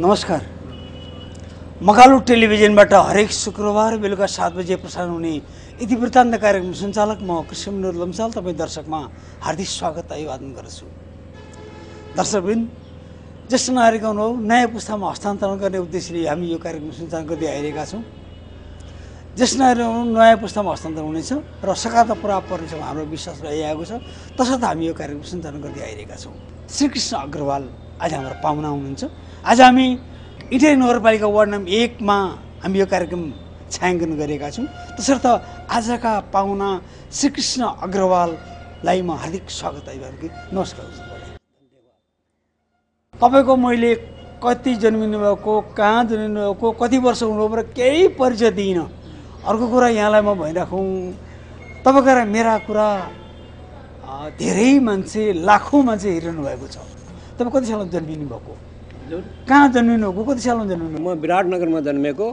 नमस्कार। मकालु टेलिभिजनबाट हरेक शुक्रबार बेलुका 7 बजे प्रसारण हुने इतिवृत्तान्त कार्यक्रम सञ्चालक म कृष्णविनोद लम्साल तपाईँ दर्शकमा हार्दिक स्वागत अभिवादन गर्छु। दर्शकवृन्द, ज्येष्ठ नागरिक अनुभव नयाँ पुस्तामा हस्तान्तरण गर्ने उद्देश्यले हामी यो कार्यक्रम सञ्चालन गर्दै आइरहेका छौँ। ज्येष्ठ नागरिक अनुभव नयाँ पुस्तामा हस्तान्तरण हुनेछ र सकारात्मक प्रभाव पर्नेछ हाम्रो विश्वास रहिआएको छ। तसर्थ हामी यो कार्यक्रम सञ्चालन गर्दै आइरहेका छौँ। श्रीकृष्ण अग्रवाल आज हाम्रो पाहुना हुनुहुन्छ। आज हामी इटहरी नगरपालिका वार्ड नम्बर 1 मा हामी यो कार्यक्रम छायाङ्कन गरेका छौँ। तसर्थ आजका पाहुना श्रीकृष्ण अग्रवाललाई म हार्दिक स्वागत अभिवादन। नमस्कार। तपाईँको मैले कति जन्मिनु भएको, कहाँ जन्मिनु भएको, कति वर्ष हुनुभयो र केही परिचय दिइनँ। अर्को कुरा यहाँलाई म भनिराखौँ, तपाईँको र मेरा कुरा धेरै मान्छे, लाखौँ मान्छे हेरिरहनु भएको छ। तपाईँ कति सालमा जन्मिनु भएको, कहाँ जन्मिनु भएको, कति सालमा जन्मिनु? म विराटनगरमा जन्मेको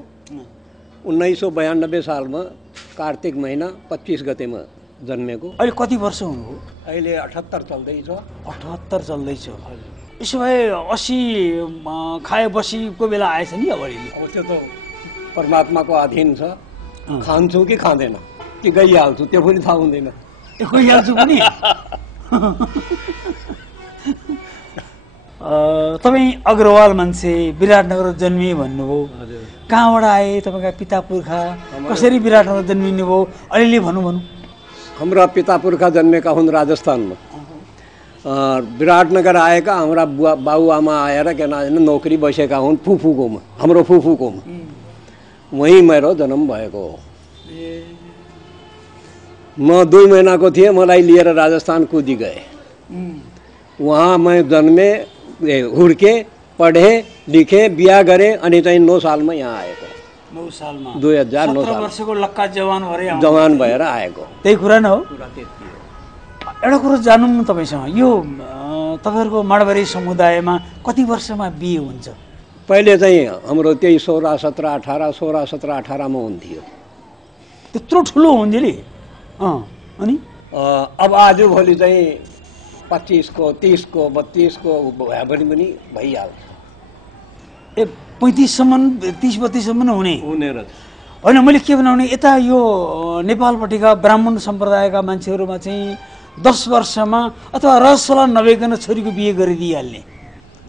1992 सालमा कार्तिक महिना 25 गतेमा जन्मेको। अहिले कति वर्ष हुनुभयो? अहिले 78 चल्दैछ। 78 चल्दैछ। यसो भए 80 खाए बसीको बेला आएछ नि अब अहिले? अब त्यो त परमात्माको अधीन छ। खान्छु कि खाँदैन कि गइहाल्छु त्यो पनि थाहा हुँदैन। गइहाल्छु पनि। तपाईँ अग्रवाल मान्छे, विराटनगर जन्मिए भन्नुभयो। कहाँबाट आए तपाईँका पिता पुर्खा, कसरी विराटनगर जन्मिनु भयो अलिअलि भनौँ। हाम्रा पिता पुर्खा जन्मेका हुन् राजस्थानमा। विराटनगर आएका हाम्रा बाउ आमा आएर के नाम नौकरी बसेका हुन् फुफूकोमा, हाम्रो फुफूकोमा। वहीँ मेरो जन्म भएको हो। म 2 महिनाको थिएँ, मलाई लिएर राजस्थान कुदी गए। वहाँ मैं जन्मे, हुर्के, पढे, लिखे, बिहा गरेँ अनि चाहिँ 9 सालमा यहाँ आएको। 9 सालमा 2009 साल वर्षको लक्का जवान भएर आएको। त्यही कुरा न हो। एउटा कुरो जानुँ न तपाईँसँग, यो तपाईँहरूको माडवारी समुदायमा कति वर्षमा बिहे हुन्छ? पहिले चाहिँ हाम्रो त्यही 16, 17, 18, 16, 17, 18 मा हुन्थ्यो। त्यत्रो ठुलो हुन्थ्यो नि? अनि अब आजभोलि चाहिँ 25 को, 30 को, 32 को भयो भने पनि भइहाल्छ। 35 सम्म, 30-32 सम्म हुने रहेछ। होइन, मैले के बनाउने, यता यो नेपालपट्टिका ब्राह्मण सम्प्रदायका मान्छेहरूमा चाहिँ 10 वर्षमा अथवा रसवला नभइकन छोरीको बिहे गरिदिइहाल्ने,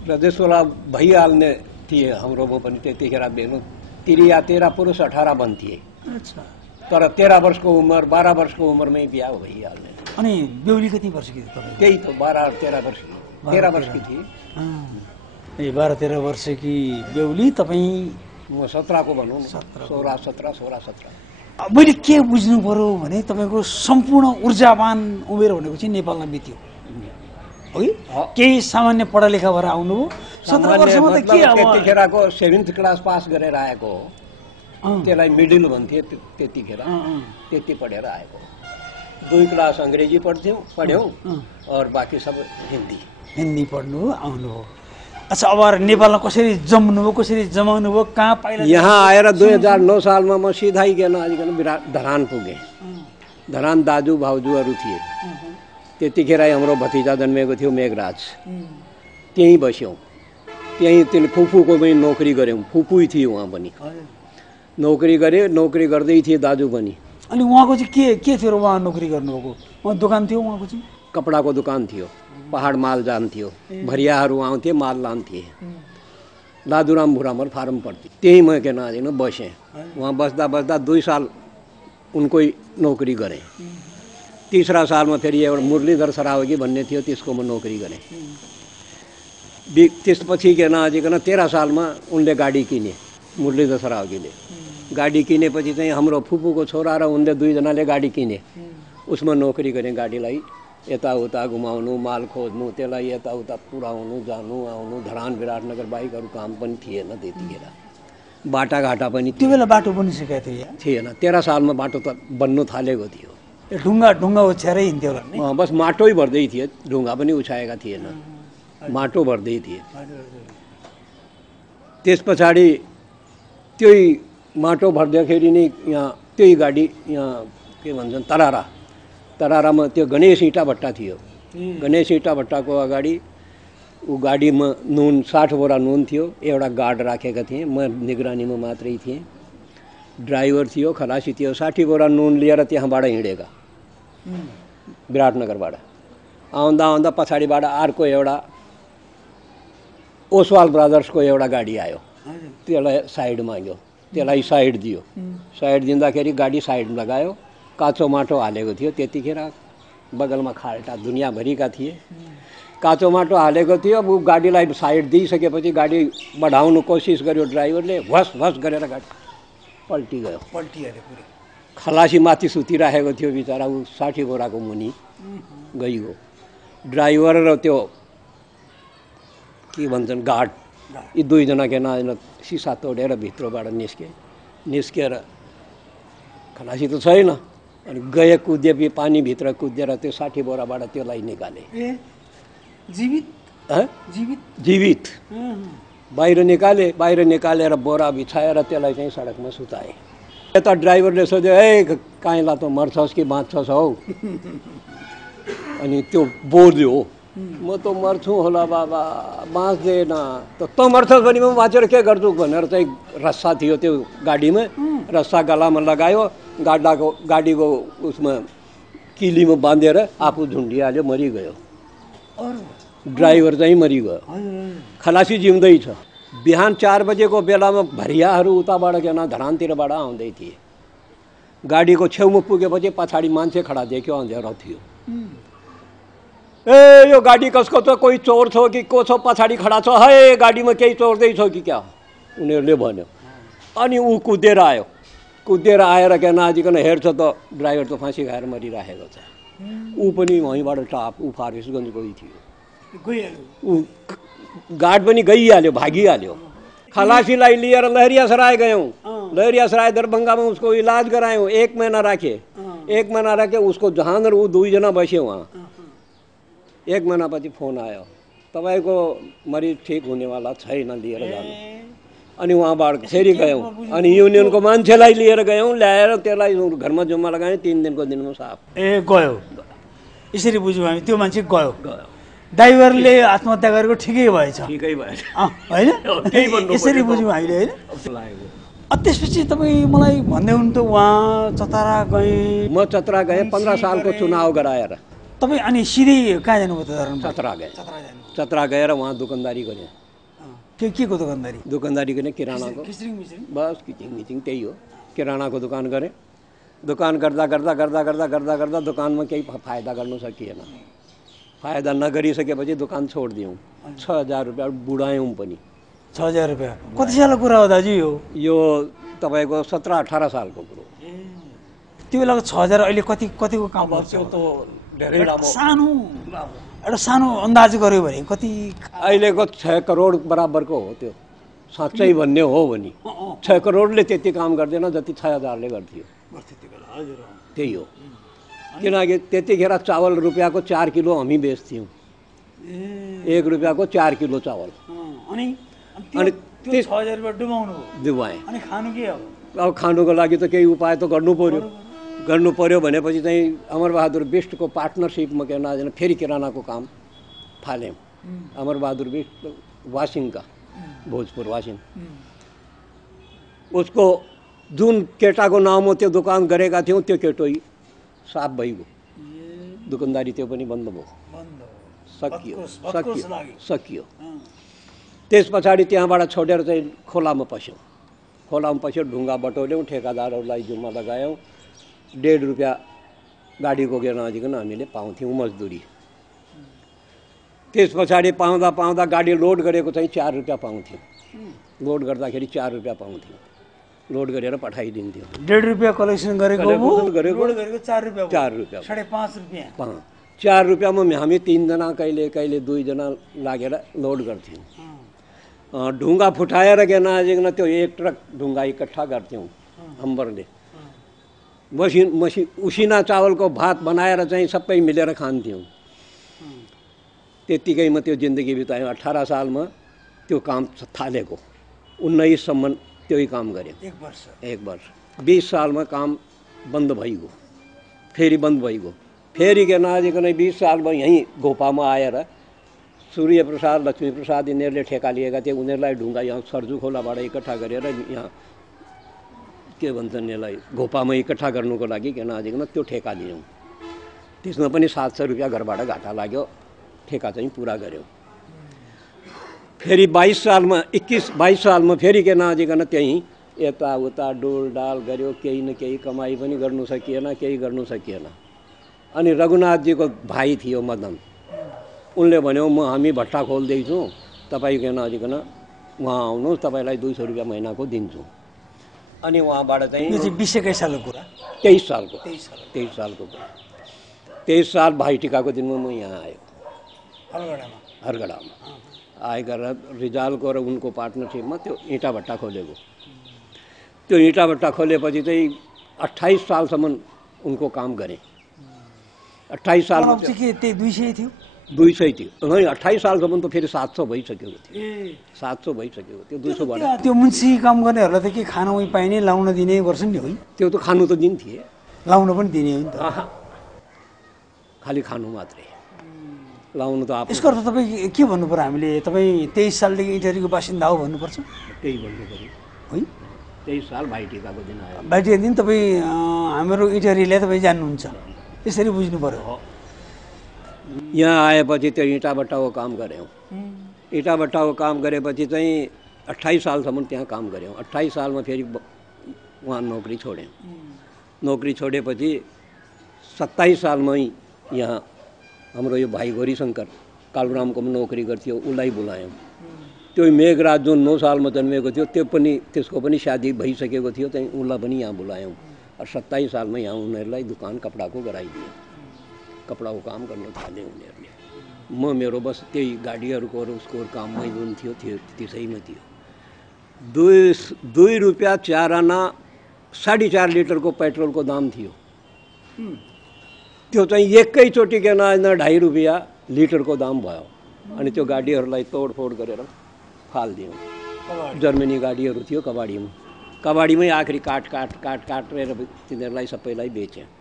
रजस्वला भइहाल्ने थिए। हाम्रोमा पनि त्यतिखेर बेग्नु 13 पुरुष 18 बन्थे। तर 13 वर्षको उमेर, 12 वर्षको उमेरमै बिहा भइहाल्ने। अनि बेहुली कति वर्षकी थिए तपाईँ? त्यही त 12-13 वर्षकी, 13 वर्षकी थिए। 12-13 वर्षकी बेहुली, तपाईँ? म 17 को भनौँ, 16-17। मैले के बुझ्नु पर्यो भने तपाईँको सम्पूर्ण ऊर्जावान उमेर भनेको चाहिँ नेपालमा बित्यो हो कि? केही सामान्य पढालेखा भएर आउनुभयो। 17 वर्षमा त के अब त्यतिखेरको 7th क्लास पास गरेर आएको हो। त्यसलाई मिडिल भन्थे त्यतिखेर। त्यति पढेर आएको। 2 क्लास अङ्ग्रेजी पढ्यौँ और बाँकी सब हिन्दी पढ्नु आउनुभयो। अच्छा, अब नेपालमा कसरी जम्नुभयो, कसरी जमाउनु भयो, कहाँ पाइला? यहाँ आएर 2009 सालमा म सिधै आइकन धरान पुगेँ। धरान दाजु भाउजूहरू थिए। त्यतिखेर हाम्रो भतिजा जन्मेको थियो मेघराज। त्यहीँ बस्यौँ। त्यहीँ त्यसले फुपूकोमै नोकरी गऱ्यौँ। फुपू थियो उहाँ पनि। नोकरी गरे, नोकरी गर्दै थिए दाजु पनि। अनि उहाँको चाहिँ के थियो र उहाँ नोकरी गर्नुभएको? उहाँ दोकान थियो उहाँको चाहिँ? कपडाको दोकान थियो। पहाड माल जान्थ्यो। भरियाहरू आउँथे, माल लान्थे। लादुराम भुरामर फार्म पर्थ्यो। त्यहीँ म के नाम बसेँ। वहाँ बस्दा 2 साल उनकै नोकरी गरेँ। 3रा सालमा फेरि एउटा मुरलीधर सरावगी भन्ने थियो, त्यसको म नोकरी गरेँ। त्यसपछि के नाम 13 सालमा उनले गाडी किने, मुरलीधर सरावगीले। गाडी किनेपछि चाहिँ हाम्रो फुपूको छोरा र उनले 2 जनाले गाडी किने। उसमा नोकरी गरेँ। गाडीलाई यताउता घुमाउनु, माल खोज्नु, त्यसलाई यताउता पुऱ्याउनु, जानु आउनु। धरान विराटनगर बाइकहरू काम पनि थिएन त्यतिखेर। बाटाघाटा पनि त्यो बेला बाटो बनिसकेको थिएन। 13 सालमा बाटो त बन्नु थालेको थियो। ढुङ्गा ओछ्याएरै हिँड्थ्यो होला नि? बस माटै भर्दै थिए, ढुङ्गा पनि उछाएका थिएन, माटो भर्दै थिए। त्यस पछाडि त्यही माटो भर्दाखेरि नै यहाँ त्यही गाडी यहाँ के भन्छन् तरारामा त्यो गणेश इँटा भट्टा थियो। गणेश इँटा भट्टाको अगाडि ऊ गाडीमा नुन 60 बोरा नुन थियो, एउटा गार्ड राखेका थिएँ, म निगरानीमा मात्रै थिएँ, ड्राइभर थियो, खलासी थियो। 60 बोरा नुन लिएर त्यहाँबाट हिँडेका विराटनगरबाट। आउँदा आउँदा पछाडिबाट अर्को एउटा ओसवाल ब्रदर्सको एउटा गाडी आयो, त्यसलाई साइड माग्यो, त्यसलाई साइड दियो। साइड दिँदाखेरि गाडी साइड लगायो, काँचो माटो हालेको थियो। त्यतिखेर बगलमा खाल्टा दुनियाँभरिका थिए, काँचो माटो हालेको थियो। अब गाडीलाई साइड दिइसकेपछि गाडी बढाउनु कोसिस गर्यो ड्राइभरले, भस भस गरेर गाडी पल्टी गयो। पल्टिहाल्यो पुरै। खलासी माथि सुतिराखेको थियो बिचरा, ऊ 60 बोराको मुनि गइगयो। ड्राइभर र त्यो के भन्छन् गार्ड, यी दुईजना के न सिसा तोडेर भित्रबाट निस्केर खलासी त छैन, अनि गए कुदे पानीभित्र कुदेर त्यो 60 बोराबाट त्यसलाई निकाले। जीवित बाहिर निकालेर बोरा बिछाएर त्यसलाई चाहिँ सडकमा सुताए। यता ड्राइभरले सोध्यो, ए काइँला त मर्छस् कि बाँच्छस् हौ? अनि त्यो बोल्यो, म त मर्छु होला बाबा, बाँच्दैन। त मर्छस् भने म बाँचेर के गर्छु भनेर चाहिँ रस्सा थियो त्यो गाडीमा, रस्सा गलामा लगायो, गाडीको उसमा किलीमा बाँधेर आफू झुन्डिहाल्यो, मरिगयो। ड्राइभर चाहिँ मरिगयो, खलासी जिउँदै छ। बिहान 4 बजेको बेलामा भरियाहरू उताबाट के न धरानतिरबाट आउँदै थिए। गाडीको छेउमा पुगेपछि पछाडि मान्छे खडा देख्यो, अँध्यारो थियो। ए यो गाडी कसको छ? कोही चोर छ कि को छ? पछाडि खडा छ, है गाडीमा केही चोर्दैछ कि क्या? उनीहरूले भन्यो। अनि ऊ कुदेर आएर क्या नजिकन हेर्छ त ड्राइभर त फाँसी खाएर मरिराखेको छ। ऊ पनि वहीँबाट टाप, ऊ फारबिसगञ्ज गई थियो। ऊ गार्ड पनि गइहाल्यो, भागिहाल्यो। खलासीलाई लिएर लहरियासराय गयौँ। लहरियासराय दरभङ्गामा उसको इलाज गरायौँ। 1 महिना राखे। उसको जहाँनिर ऊ दुईजना बस्यो वहाँ। 1 महिनापछि फोन आयो, तपाईँको मरिज ठिक हुनेवाला छैन, लिएर जानु। अनि वहाँबाट फेरि गयौँ, अनि युनियनको मान्छेलाई लिएर गयौँ, ल्याएर त्यसलाई घरमा जुम्मा लगायौँ। 3 दिनको दिनमा साफ। गयो। यसरी बुझ्यौँ हामी, त्यो मान्छे गयो। ड्राइभरले आत्महत्या गरेको ठिकै भएछ, होइन? यसरी बुझ्यौँ हामीले, होइन? त्यसपछि तपाईँ मलाई भन्दै हुनुहुन्थ्यो उहाँ चतरा गएँ। म चतरा गएँ 15 सालको चुनाव गराएर। तपाईँ अनि सिधै कहाँ जानुभयो त? चतरा गएँ। चतरा गएर वहाँ दोकानदारी गरेँ। के को दोकानदारी? दोकानदारी गरेँ किरानाको। बस किचिङ त्यही हो, किरानाको दोकान गरेँ। दोकान गर्दा दोकानमा केही फाइदा गर्नु सकिएन। फाइदा नगरिसकेपछि दोकान छोडिदियौँ। 6000 रुपियाँ बुढायौँ पनि। 6000 रुपियाँ कति सालको कुरा हो दाजु? यो तपाईँको 17-18 सालको कुरो। त्यो बेलाको 6000 अहिले कतिको काम गर्छ? त्यो त धेरै लामो, एउटा सानो अन्दाज गर्यो भने कति? अहिलेको 6 करोड बराबरको हो त्यो, साँच्चै भन्ने हो भने। 6 करोडले त्यति काम गर्दैन जति 6000ले गर्थ्यो। त्यही हो, किनकि त्यतिखेर चावल रुपियाँको 4 किलो हामी बेच्थ्यौँ। 1 रुपियाँको 4 किलो चावल। अनि 6000 रुपियाँ डुबाएँ। अनि खानु के? अब खानुको लागि त केही उपाय त गर्नु पर्यो भनेपछि चाहिँ अमरबहादुर बिष्टको पार्टनरसिपमा के नजाने फेरि किरानाको काम थाल्यौँ। अमरबहादुर बिष्ट वासिङका, भोजपुर वासिङ, उसको जुन केटाको नाममा त्यो दोकान गरेका थियौँ त्यो केटो साफ भइगयो। दुकानदारी त्यो पनि बन्द भयो, सकियो। त्यस पछाडि त्यहाँबाट छोडेर चाहिँ खोलामा पस्यो। ढुङ्गा बटोल्यौँ, ठेकादारहरूलाई जिम्मा लगायौँ। 1.5 रुपियाँ गाडीको के नजिकन हामीले पाउँथ्यौँ मजदुरी। त्यस पछाडि पाउँदा गाडी लोड गरेको चाहिँ 4 रुपियाँ पाउँथ्यौँ। लोड गर्दाखेरि 4 रुपियाँ पाउँथ्यौँ, लोड गरेर पठाइदिन्थ्यो। 1.5 रुपियाँ कलेक्सन गरेको 4 रुपियाँ, 4 रुपियाँ, 5.5 रुपियाँ। 4 रुपियाँमा हामी 3 जना, कहिले 2 जना लागेर लोड गर्थ्यौँ। ढुङ्गा फुटाएर के नजिकन त्यो 1 ट्रक ढुङ्गा इकट्ठा गर्थ्यौँ हम्बरले। उसिना चावलको भात बनाएर चाहिँ सबै मिलेर खान्थ्यौँ। त्यतिकैमा त्यो जिन्दगी बितायौँ। 18 सालमा त्यो काम थालेको, 19 सम्म त्यही काम गऱ्यौँ। 1 वर्ष। 20 सालमा काम बन्द भइगयो, फेरि के नजिकन 20 सालमा यहीँ गोपामा आएर सूर्य प्रसाद लक्ष्मी प्रसाद यिनीहरूले ठेका लिएका थिए। उनीहरूलाई ढुङ्गा यहाँ सर्जु खोलाबाट इकट्ठा गरेर यहाँ के भन्छन् यसलाई घोपामा इकट्ठा गर्नुको लागि के नजिकमा त्यो ठेका लियौँ। त्यसमा पनि 700 रुपियाँ घरबाट घाटा लाग्यो। ठेका चाहिँ पुरा गऱ्यौँ। फेरि 22 सालमा फेरि के नजिकन त्यहीँ यताउता डोलडाल गऱ्यो। केही न केही कमाइ पनि गर्नु सकिएन, केही गर्नु सकिएन। अनि रघुनाथजीको भाइ थियो मदन, उनले भन्यो हामी भट्टा खोल्दैछौँ, तपाईँ के नजिकन उहाँ आउनुहोस्, तपाईँलाई 200 रुपियाँ महिनाको दिन्छु। अनि उहाँबाट चाहिँ 20 सालको कुरा, 23 सालको कुरा। 23 साल भाइटिकाको दिनमा म यहाँ आयो हरगडामा आएर रिजालको र उनको पार्टनरसिपमा त्यो इँटा भट्टा खोलेको। त्यो इँटा भट्टा खोलेपछि चाहिँ 28 सालसम्म उनको काम गरेँ। 28 सालमा के त्यही 200 थियो 200 थियो। 28 सालसम्म त फेरि 700 भइसकेको थियो। 700 भइसकेको थियो। 200बाट त्यो मुन्सी काम गर्नेहरूलाई त के खान उही पाइने, लाउन दिने गर्छन् नि? होइन, त्यो त खानु त दिन्थे, लाउन पनि दिने हो नि त। खालि खानु मात्रै, लाउनु त आफू। यसको अर्थ तपाईँ के भन्नु पर्यो? हामीले तपाईँ 23 सालदेखि इटहरीको बासिन्दा हो भन्नुपर्छ। त्यही भन्नु पऱ्यो। होइन, 23 साल भाइटिकाको दिन आयो। भाइटिका दिन तपाईँ हाम्रो इटहरीलाई तपाईँ जान्नुहुन्छ, यसरी बुझ्नु पर्यो। यहाँ आएपछि त्यो इँटा भट्टाको काम गऱ्यौँ। इँटा भट्टाको काम गरेपछि चाहिँ 28 सालसम्म त्यहाँ काम गऱ्यौँ। 28 सालमा फेरि उहाँ नोकरी छोड्यौँ। नोकरी छोडेपछि 27 सालमै यहाँ हाम्रो यो भाइ गौरीशङ्कर कालुरामको पनि नोकरी गर्थ्यो, उसलाई बोलायौँ। त्यो मेघराज जुन 9 सालमा जन्मेको थियो, त्यसको पनि शादी भइसकेको थियो, चाहिँ उसलाई पनि यहाँ बोलायौँ। और 27 सालमा यहाँ उनीहरूलाई दुकान कपडाको गराइदियो। कपडाको काम गर्न थाले उनीहरूले। म मेरो बस त्यही गाडीहरूको र उसको काममै जुन थियो त्यसैमा थियो। 2 रुपियाँ 4 आना 4.5 लिटरको पेट्रोलको दाम थियो। त्यो चाहिँ एकैचोटि के न 2.5 रुपियाँ लिटरको दाम भयो। अनि त्यो गाडीहरूलाई तोडफोड गरेर फालिदियौँ। जर्मनी गाडीहरू थियो कबाडीमै आखिरी काटेर तिनीहरूलाई सबैलाई बेचेँ।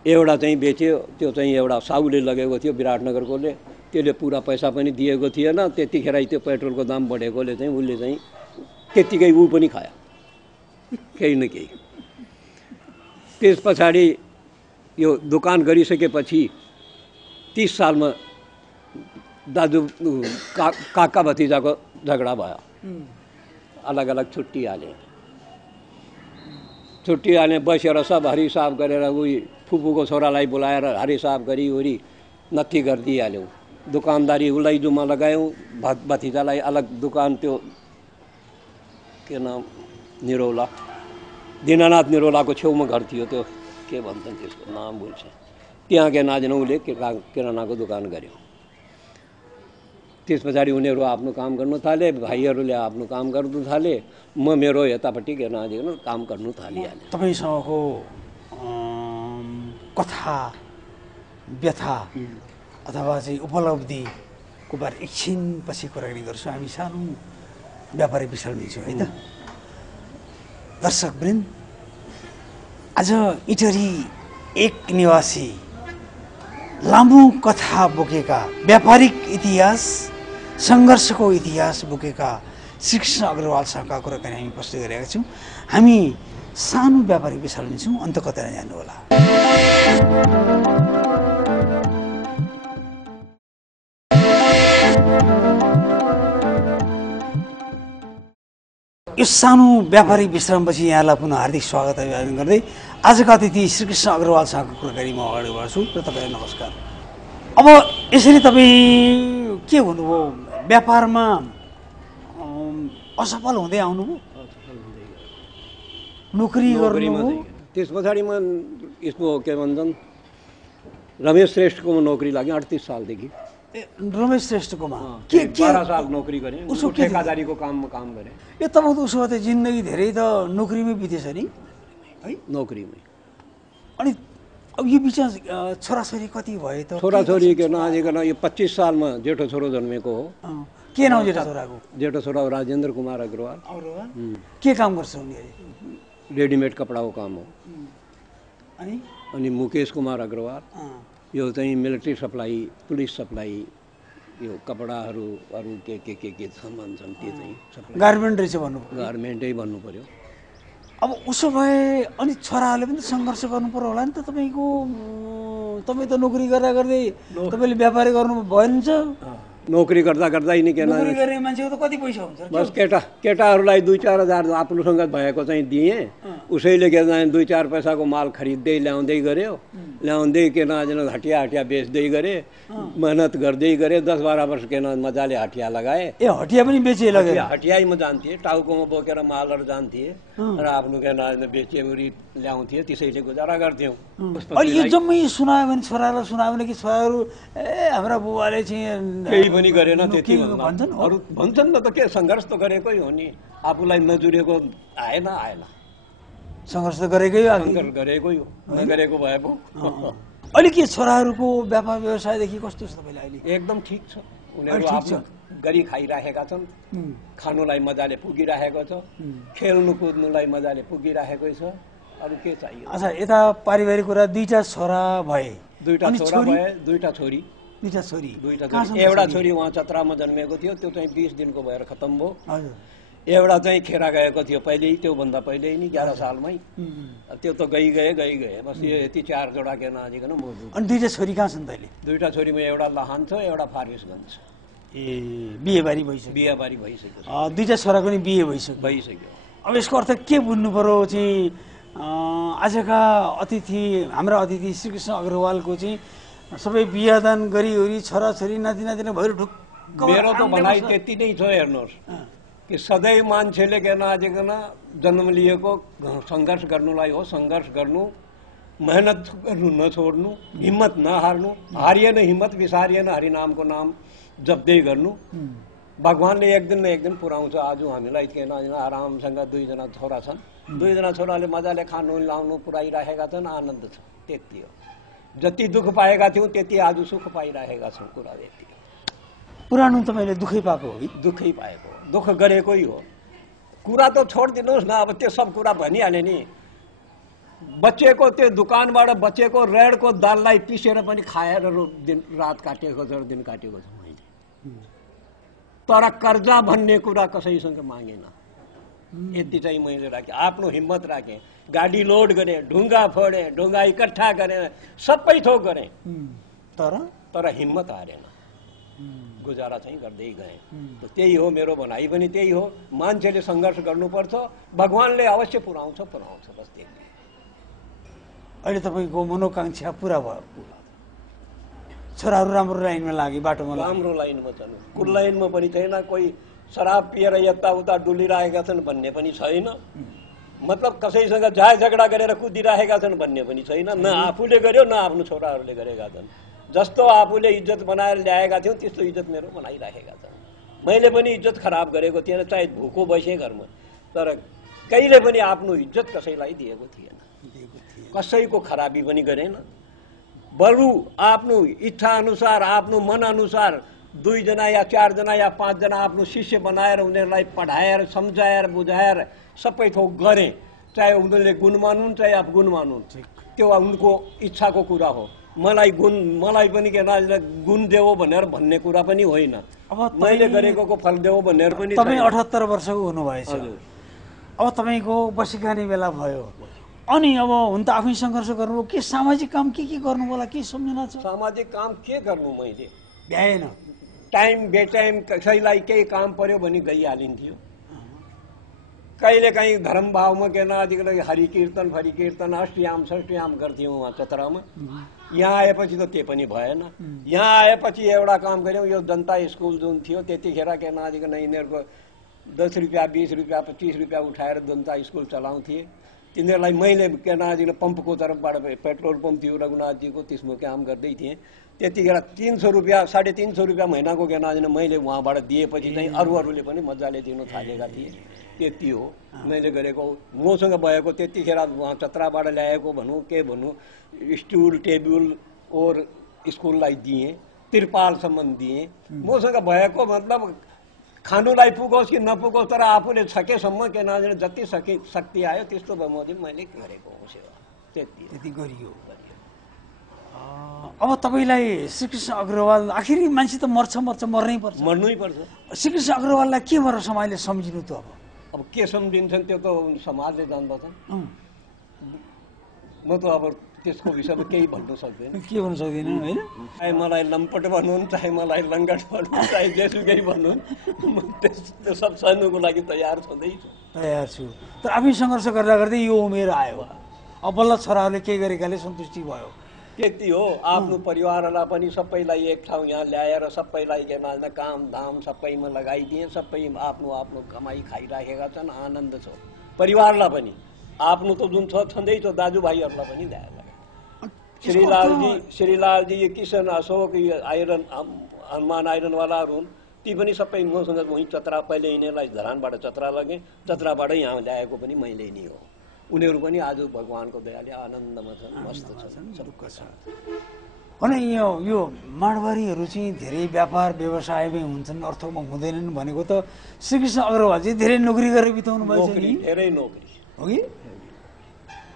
एउटा चाहिँ बेच्यो, त्यो चाहिँ एउटा साउले लगेको थियो विराटनगरकोले, त्यसले पुरा पैसा पनि दिएको थिएन। त्यतिखेर त्यो पेट्रोलको दाम बढेकोले चाहिँ उसले चाहिँ त्यत्तिकै ऊ पनि खायो केही न केही। त्यस पछाडि यो दोकान गरिसकेपछि 30 सालमा दाजु काका भतिजाको झगडा भयो। अलग अलग छुट्टी हाले बसेर सब हरिसाफ गरेर उही फुपूको छोरालाई बोलाएर हरिसाफ गरिवरी नत्थी गरिदिइहाल्यौँ। दुकानदारी उसलाई जुम्मा लगायौँ, भतिजालाई अलग दुकान त्यो के नाम निरौला, दिनानाथ निरौलाको छेउमा घर थियो, त्यो के भन्छन् त्यसको नाम भुल्छ, त्यहाँ के नाजन उसले किरानाको दोकान गऱ्यो। त्यस पछाडि उनीहरू आफ्नो काम गर्नु थाले, भाइहरूले आफ्नो काम गर्नु थाले, म मेरो यतापट्टि के नाजन काम गर्नु थालिहालेँ। तपाईँसँगको कथा व्यथा अथवा चाहिँ उपलब्धिको बारे एकछिनपछि कुराकानी गर्छौँ। हामी सानो व्यापारी विशाल लिन्छौँ है त। दर्शकवृन्द, आज इटहरी एक निवासी लामो कथा बोकेका, व्यापारिक इतिहास, सङ्घर्षको इतिहास बोकेका श्रीकृष्ण अग्रवालसँगका कुराकानी हामी प्रस्तुत गरेका छौँ। हामी सानो व्यापारी विशाल लिन्छौँ, अन्त कतै नजानुहोला। यो सानो व्यापारी विश्रामपछि यहाँलाई पुनः हार्दिक स्वागत अभिवादन गर्दै आजका अतिथि श्रीकृष्ण अग्रवालसँगको कुराकानी म अगाडि बढ्छु र तपाईँलाई नमस्कार। अब यसरी तपाईँ के भन्नुभयो, व्यापारमा असफल हुँदै आउनुभयो, नोकरी गर्नुभयो। त्यस पछाडि म यसको के भन्छन् रमेश श्रेष्ठकोमा नोकरी लाग्यो 38 सालदेखि। रमेश श्रेष्ठकोमा के 12 साल नोकरी गरेँ, उसको ठेकादारीको काम गरेँ। ए तपाईँ त उसो भए त जिन्दगी धेरै त नोकरीमै बितेछ नि है? नोकरीमै। अनि अब यो बिचमा छोराछोरी कति भयो त? छोराछोरी के नआजिकन यो 25 सालमा जेठो छोरो जन्मेको हो। के नाम जेठो छोराको? जेठो छोरा राजेन्द्र कुमार अग्रवाल। के काम गर्छ उनीहरूले? रेडिमेड कपडाको काम हो। अनि मुकेश कुमार अग्रवाल यो चाहिँ मिलिट्री सप्लाई, पुलिस सप्लाई यो कपडाहरू अरू के सामान छन् त्यो चाहिँ सबै गार्मेन्ट रहेछ भन्नु गार्मेन्टै भन्नु पर्यो। अब उसो भए अनि छोराहरूले पनि त सङ्घर्ष गर्नु पर्यो होला नि त तपाईँको तपाईँ त नोकरी गर्दा गर्दै तपाईँले व्यापारी गर्नु भएन छ नोकरी गर्दा गर्दै नि के नोकरी गर्ने मान्छेको त कति पैसा हुन्छ बस केटाहरूलाई 2-4 हजार आफूसँग भएको चाहिँ दिएँ उसैले के भन्छ 2-4 पैसाको माल खरिद्दै ल्याउँदै गऱ्यो ल्याउँदै के न हटिया बेच्दै गरे मेहनत गर्दै गरे 10-12 वर्ष के न मजाले हटिया लगाए ए हटिया पनि बेचे लगे हटियामा जान्थे टाउकोमा बोकेर मालहरू जान्थे र आफ्नो के न बेचेमुरी ल्याउँथे त्यसैले गुजारा गर्थ्यौँ। अहिले यो जम्मै सुनायो भने छोरालाई सुनायो भने कि छोराहरू ए हाम्रा बुबाले चाहिँ केही पनि गरेन त्यति अरू भन्छन् न त के सङ्घर्ष त गरेकै हो नि आफूलाई नजुरेको आएन सङ्घर्ष त गरेकै हो सङ्घर्ष गरेकै हो नगरेको भए पो अहिले के छोराहरूको व्यापार व्यवसायदेखि कस्तो छ तपाईँलाई अहिले एकदम ठिक छ उनीहरू आफ्नो गरी खाइराखेका छन् खानुलाई मजाले पुगिराखेको छ खेल्नु कुद्नुलाई मजाले पुगिराखेकै छ अरू के चाहियो। अच्छा यता पारिवारिक कुरा 2टा छोरा भए 2टा छोरा भए 2टा छोरी 2टा छोरी एउटा छोरी उहाँ चत्रामा जन्मेको थियो त्यो चाहिँ 20 दिनको भएर खतम भयो। हजुर एउटा चाहिँ खेरा गएको थियो पहिल्यै त्योभन्दा पहिल्यै नि 11 सालमै त्यो त गए बस यो यति 4 जोडा के नजिकन मौजूद। अनि 2टा छोरी कहाँ छन् तैँले 2टा छोरीमा एउटा लहान छ एउटा फारबिसगञ्ज छ। ए बिहेबारी भइसक्यो 2टा छोराको नि बिहे भइसक्यो। अब यसको अर्थ के बुझ्नु पर्यो चाहिँ आजका अतिथि हाम्रा अतिथि श्रीकृष्ण अग्रवालको चाहिँ सबै बिहादान गरिवरी छोराछोरी नातिना भएर ढुक्क मेरो त भनाइ त्यति नै छ हेर्नुहोस् कि सधैँ मान्छेले के नआजिकन जन्म लिएको सङ्घर्ष गर्नुलाई हो सङ्घर्ष गर्नु मेहनत गर्नु नछोड्नु हिम्मत नहार्नु हारिएन हिम्मत विसारिएन हरिनामको नाम जप्दै गर्नु भगवानले एक दिन न एक दिन पुर्याउँछ। आज हामीलाई के आरामसँग 2 जना छोरा छन् 2 जना छोराले मजाले खानु लाउनु पुऱ्याइराखेका छन् आनन्द छ त्यति हो। जति दुःख पाएका थियौँ त्यति आज सुख पाइराखेका छौँ कुरा यति हो। पुरानो तपाईँले दुःखै पाएको हो कि दुःखै पाएको दुःख गरेकै हो कुरा त छोडिदिनुहोस् न अब त्यो सब कुरा भनिहाले नि बचेको त्यो दुकानबाट बचेको रेडको दाललाई पिसेर पनि खाएर दिन रात काटेको छ दिन काटेको छ मैले तर कर्जा भन्ने कुरा कसैसँग मागेन यति चाहिँ मैले राखेँ आफ्नो हिम्मत राखेँ गाडी लोड गरेँ ढुङ्गा फोडेँ ढुङ्गा इकट्ठा गरेँ सबै थोक गरेँ तर हिम्मत हारेन गुजारा चाहिँ गर्दै गएँ। त्यही हो मेरो भनाइ पनि त्यही हो मान्छेले सङ्घर्ष गर्नुपर्छ भगवानले अवश्य पुर्याउँछ बस त्यति। अहिले तपाईँको मनोकाङ्क्षा पुरा भयो छोराहरू राम्रो लाइनमा लागे बाटोमा राम्रो लाइनमा छन् कुन लाइनमा पनि छैन कोही शराब पिएर यताउता डुलिरहेका छन् भन्ने पनि छैन मतलब कसैसँग झगडा गरेर कुदिरहेका छन् भन्ने पनि छैन न आफूले गर्यो न आफ्नो छोराहरूले गरेका छन्। जस्तो आफूले इज्जत बनाएर ल्याएका थियौँ त्यस्तो इज्जत मेरो बनाइराखेका छन्। मैले पनि इज्जत खराब गरेको थिएन चाहे भुको बसेँ घरमा तर कहिले पनि आफ्नो इज्जत कसैलाई दिएको थिएन कसैको खराबी पनि गरेन बरु आफ्नो इच्छा अनुसार आफ्नो मन अनुसार 2 जना या 4 जना या 5 जना आफ्नो शिष्य बनाएर उनीहरूलाई पढाएर सम्झाएर बुझाएर सबै थोक गरेँ चाहे उनीहरूले गुण मानुन् चाहे अपगुण मानुन् त्यो उनको इच्छाको कुरा हो। मलाई पनि के गुण देऊ भनेर भन्ने कुरा पनि होइन मैले गरेको फल देऊ भनेर पनि। तपाईँ 78 वर्षको हुनुभएछ अब तपाईँको बसिखाने बेला भयो अनि अब हुन त आफै सङ्घर्ष गर्नु के सामाजिक काम के गर्नु होला के सम्झना छ? सामाजिक काम के गर्नु मैले भ्याएन टाइम बेटाइम कसैलाई केही काम पर्यो भने गइहालिन्थ्यो कहिलेकाहीँ धर्म भावमा के नजिक हरि कीर्तन अष्टयाम षष्टयाम गर्थ्यौँ उहाँ चतरामा। यहाँ आएपछि त त्यो पनि भएन। यहाँ आएपछि एउटा काम गऱ्यौँ यो जनता स्कुल जुन थियो त्यतिखेर के नजिक यिनीहरूको 10 रुपियाँ 20 रुपियाँ 25 रुपियाँ उठाएर जनता स्कुल चलाउँथे तिनीहरूलाई मैले के नजिक पम्पको तर्फबाट पेट्रोल पम्प थियो रघुनाथजीको त्यसमा काम गर्दै थिएँ त्यतिखेर 300 रुपियाँ 350 रुपियाँ महिनाको के नजिक मैले उहाँबाट दिएपछि चाहिँ अरूहरूले पनि मजाले दिनु थालेका थिए त्यति हो मैले गरेको मसँग भएको त्यतिखेर उहाँ चतराबाट ल्याएको भनौँ के भनौँ स्टुल टेबुल और स्कुललाई दिएँ त्रिपालसम्म दिएँ मसँग भएको मतलब खानुलाई पुगोस् कि नपुगोस् तर आफूले सकेसम्म के नजाने जति शक्ति आयो त्यस्तो बमोजिम मैले गरेको हो सेवा त्यति गरियो। अब तपाईँलाई श्रीकृष्ण अग्रवाल आखिरी मान्छे त मर्नै पर्छ। मर्नै पर्छ। श्रीकृष्ण अग्रवाललाई के भएर समाजले सम्झिनु त अब के सम्झिन्छन् त्यो त समाजले जान्दछ। म त अब त्यसको विषयमा केही भन्नु सक्दैन। के भन्नु सक्दैन होइन? चाहे मलाई लम्पट भन्नुहुन्, चाहे मलाई लङ्गट भन्नुहुन्, चाहे जेसुकै भन्नुहुन्, म त्यो सब सहनुको लागि तयार छँदैछु। तयार छु। तर आफै सङ्घर्ष गर्दा गर्दै यो उमेर आयो। अब बल्ल छोराहरूले केही गरेकाले सन्तुष्टि भयो। त्यति हो। आफ्नो परिवारलाई पनि सबैलाई एक ठाउँ यहाँ ल्याएर सबैलाई के भन्छ कामधाम सबैमा लगाइदिए। सबै आफ्नो आफ्नो कमाइ खाइराखेका छन्, आनन्द छ। परिवारलाई पनि आफ्नो त जुन छ छँदैछ, दाजुभाइहरूलाई पनि ल्याएर श्रीलालजी किशन अशोक आइरन हनुमान आइरनवालाहरू हुन्, ती पनि सबै मसँग वहीँ चतरा, पहिले यिनीहरूलाई धरानबाट चतरा लगेँ, चतराबाटै यहाँ ल्याएको पनि मैले नै हो। उनीहरू पनि आज भगवानको दयाले आनन्दमा छन्, मस्त छन्, ढुक्क छ। अनि यो माडवारीहरू चाहिँ धेरै व्यापार व्यवसायमै हुन्छन्, अर्थमा हुँदैनन् भनेको त श्रीकृष्ण अग्रवाल चाहिँ धेरै नोकरी गरेर बिताउनु भएको छ नि? धेरै नोकरी हो कि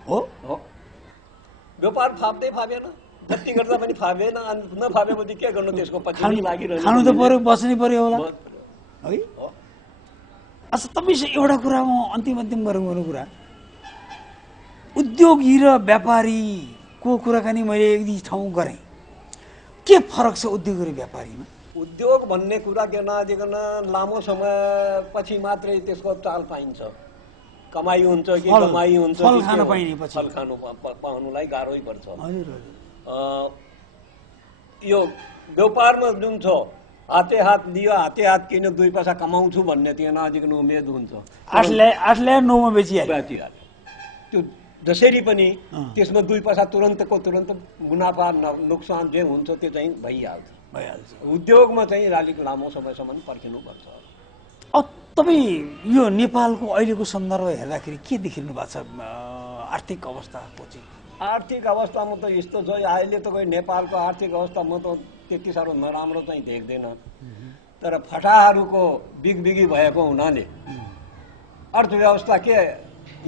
हो? व्यापार फाप्दै फापेन, जति गर्दा पनि फापेन। नफापेपछि के गर्नु, त्यसको पछि लागिरहनु, खानु त पर्यो, बस्नै पर्यो होला है। अच्छा, तपाईँसँग एउटा कुरा म अन्तिम गरौँ कुरा, उद्योगी र व्यापारीको कुराकानी मैले एक दुई ठाउँ गरेँ। के फरक छ उद्योग र व्यापारीमा? उद्योग भन्ने कुरा के नदिकन लामो समयपछि मात्रै त्यसको चाल पाइन्छ। कमाइ हुन्छ कि कमाइ हुन्छ, फल खान पाइने पछि फल खानु पाउनुलाई गाह्रै पर्छ। हजुर। यो व्यापारमा जुन छ, हाते हात लियो, हाते हात किन 2 पैसा कमाउँछु भन्ने त्यो नजिक उमेद हुन्छ। 8 ल्याए 9 मा बेचिहाल्यो। त्यो जसरी पनि त्यसमा 2 पैसा तुरन्तको तुरन्त मुनाफा नोक्सान जे हुन्छ त्यो चाहिँ भइहाल्छ। उद्योगमा चाहिँ अलिक लामो समयसम्म पर्खिनुपर्छ। अब तपाईँ यो नेपालको अहिलेको सन्दर्भ हेर्दाखेरि के देखिनु भएको छ आर्थिक अवस्थाको चाहिँ? आर्थिक अवस्थामा त यस्तो छ, अहिले तपाईँ नेपालको आर्थिक अवस्था म त त्यति साह्रो नराम्रो चाहिँ देख्दैन। तर फटाहरूको बिगबिगी भएको हुनाले अर्थव्यवस्था के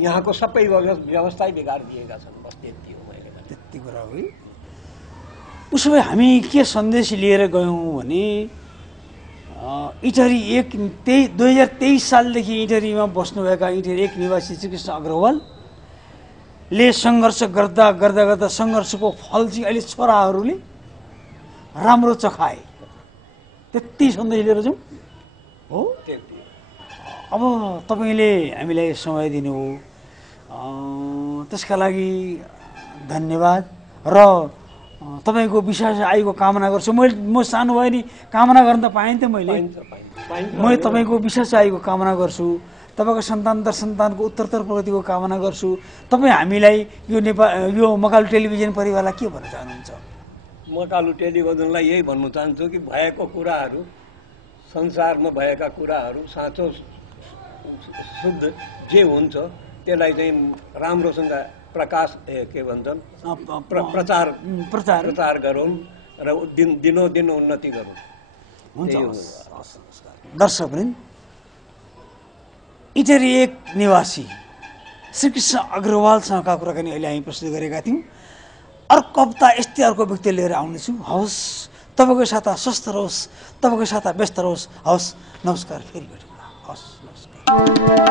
यहाँको सबै व्यवस्था बिगारिदिएका छन्। बस त्यति हो। मैले त्यति कुरा हो। उसो भए हामी के सन्देश लिएर गयौँ भने इटहरी 2023 सालदेखि इटहरीमा बस्नुभएका इटहरी 1 निवासी श्रीकृष्ण अग्रवालले सङ्घर्ष गर्दा सङ्घर्षको फल चाहिँ अहिले छोराहरूले राम्रो चखाए। त्यति सन्देश लिएर जाउँ हो। अब तपाईँले हामीलाई समय दिनुभयो, त्यसका लागि धन्यवाद। र तपाईँको विशेष आयुको कामना गर्छु। म सानो भए नि कामना गर्न त पाएँ त मैले तपाईँको विशेष आयुको कामना गर्छु। तपाईँको सन्तान दर सन्तानको उत्तरोत्तर प्रगतिको कामना गर्छु। तपाईँ हामीलाई यो मकालु टेलिभिजन परिवारलाई के भन्न चाहनुहुन्छ? मकालु टेलिभिजनलाई यही भन्नु चाहन्छु कि भएको कुराहरू, संसारमा भएका कुराहरू साँचो शुद्ध जे हुन्छ त्यसलाई चाहिँ राम्रोसँग प्रकाश के भन्छन् प्रचार गरौँ र दिनोदिन उन्नति गरौँ। हुन्छ। दर्शकवृन्द, इटहरी 1 निवासी श्रीकृष्ण अग्रवालसँगका कुराकानी अहिले हामी प्रस्तुत गरेका थियौँ। अर्को हप्ता यस्तै अर्को व्यक्ति लिएर आउनेछु। हवस्, तपाईँको साता स्वस्थ रहोस्, तपाईँको साता व्यस्त रहोस्। हवस्, नमस्कार। फेरि भेटौँ। हवस्, नमस्कार।